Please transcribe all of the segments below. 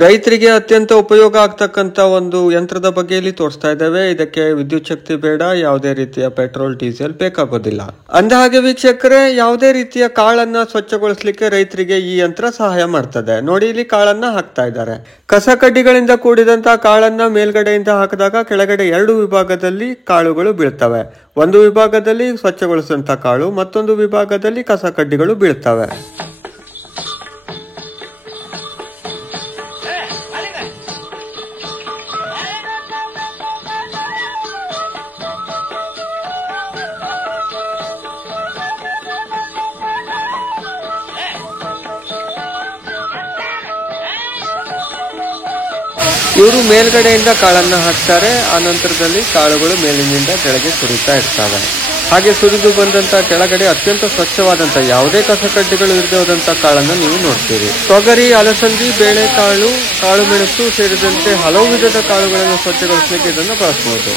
ರೈತರಿಗೆ ಅತ್ಯಂತ ಉಪಯೋಗ ಆಗ್ತಕ್ಕಂತ ಒಂದು ಯಂತ್ರದ ಬಗ್ಗೆ ಇಲ್ಲಿ ತೋರಿಸ್ತಾ ಇದ್ದೇವೆ. ಇದಕ್ಕೆ ವಿದ್ಯುತ್ ಶಕ್ತಿ ಬೇಡ, ಯಾವುದೇ ರೀತಿಯ ಪೆಟ್ರೋಲ್ ಡೀಸೆಲ್ ಬೇಕಾಗೋದಿಲ್ಲ. ಅಂದ ಹಾಗೆ ವೀಕ್ಷಕರೇ, ಯಾವುದೇ ರೀತಿಯ ಕಾಳನ್ನ ಸ್ವಚ್ಛಗೊಳಿಸಲಿಕ್ಕೆ ರೈತರಿಗೆ ಈ ಯಂತ್ರ ಸಹಾಯ ಮಾಡ್ತದೆ. ನೋಡಿ, ಇಲ್ಲಿ ಕಾಳನ್ನ ಹಾಕ್ತಾ ಇದ್ದಾರೆ. ಕಸ ಕಡ್ಡಿಗಳಿಂದ ಕೂಡಿದಂತಹ ಕಾಳನ್ನ ಮೇಲ್ಗಡೆಯಿಂದ ಹಾಕಿದಾಗ ಕೆಳಗಡೆ 2 ವಿಭಾಗದಲ್ಲಿ ಕಾಳುಗಳು ಬೀಳ್ತವೆ. ಒಂದು ವಿಭಾಗದಲ್ಲಿ ಸ್ವಚ್ಛಗೊಳಿಸಿದಂತ ಕಾಳು, ಮತ್ತೊಂದು ವಿಭಾಗದಲ್ಲಿ ಕಸ ಕಡ್ಡಿಗಳು ಬೀಳ್ತವೆ. ಇವರು ಮೇಲ್ಗಡೆಯಿಂದ ಕಾಳನ್ನ ಹಾಕ್ತಾರೆ. ಆ ನಂತರದಲ್ಲಿ ಕಾಳುಗಳು ಮೇಲಿನಿಂದ ಕೆಳಗೆ ಸುರಿತಾ ಇರ್ತವೆ. ಹಾಗೆ ಸುರಿದು ಬಂದಂತ ಕೆಳಗಡೆ ಅತ್ಯಂತ ಸ್ವಚ್ಛವಾದಂತ ಯಾವುದೇ ಕಸಕಡ್ಡಿಗಳು ಇರದೇ ಹೋದಂತ ಕಾಳನ್ನ ನೀವು ನೋಡ್ತೀರಿ. ತೊಗರಿ, ಅಲಸಂದಿ, ಬೇಳೆಕಾಳು, ಕಾಳು ಮೆಣಸು ಸೇರಿದಂತೆ ಹಲವು ವಿಧದ ಕಾಳುಗಳನ್ನು ಸ್ವಚ್ಛಗೊಳಿಸಲಿಕ್ಕೆ ಇದನ್ನು ಬಳಸಬಹುದು.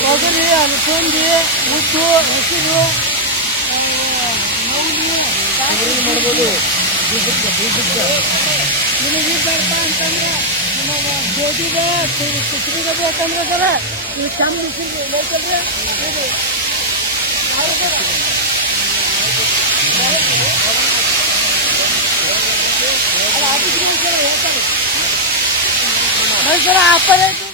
आप